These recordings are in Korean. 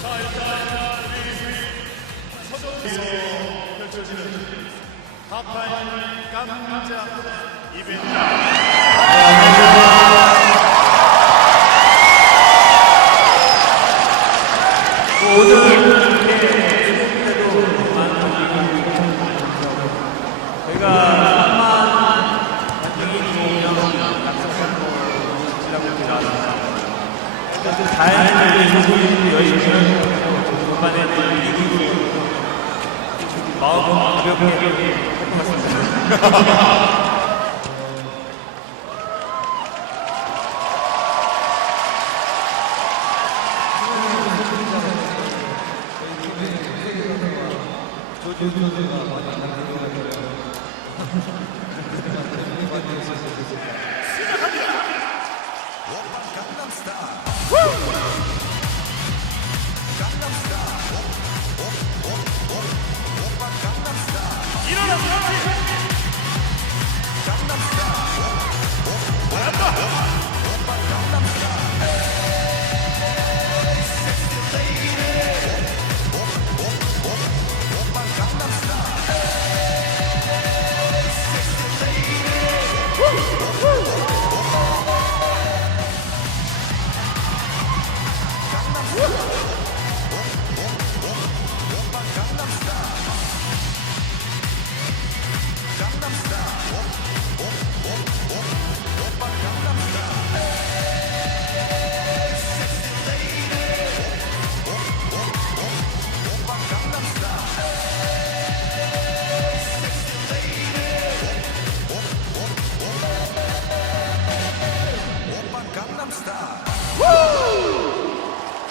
자, 일단 서동에서 펼쳐지는 하파인 깜짝 이벤트. 오늘 저희가 3만 반정이 2명 낙석한 거 지나고 있습니다. 행히 조금 열심히 전반에 이기고 마음은 가볍게 할것 같습니다. Gangnam Style. Woo! Gangnam Style.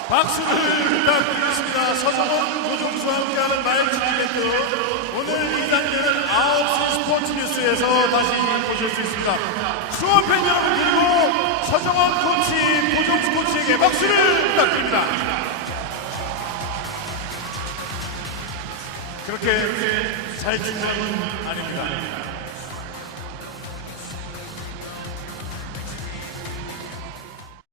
박수를 부탁드리겠습니다. 서정원 고종수와 함께하는 마이크 이벤트. 오늘 이 장면은 9시 스포츠 뉴스에서 다시 보실 수 있습니다. 수원 팬 여러분 그리고 서정원 코치, 고종수 코치에게 박수를 부탁드립니다. 그렇게 잘 준건 아닙니다.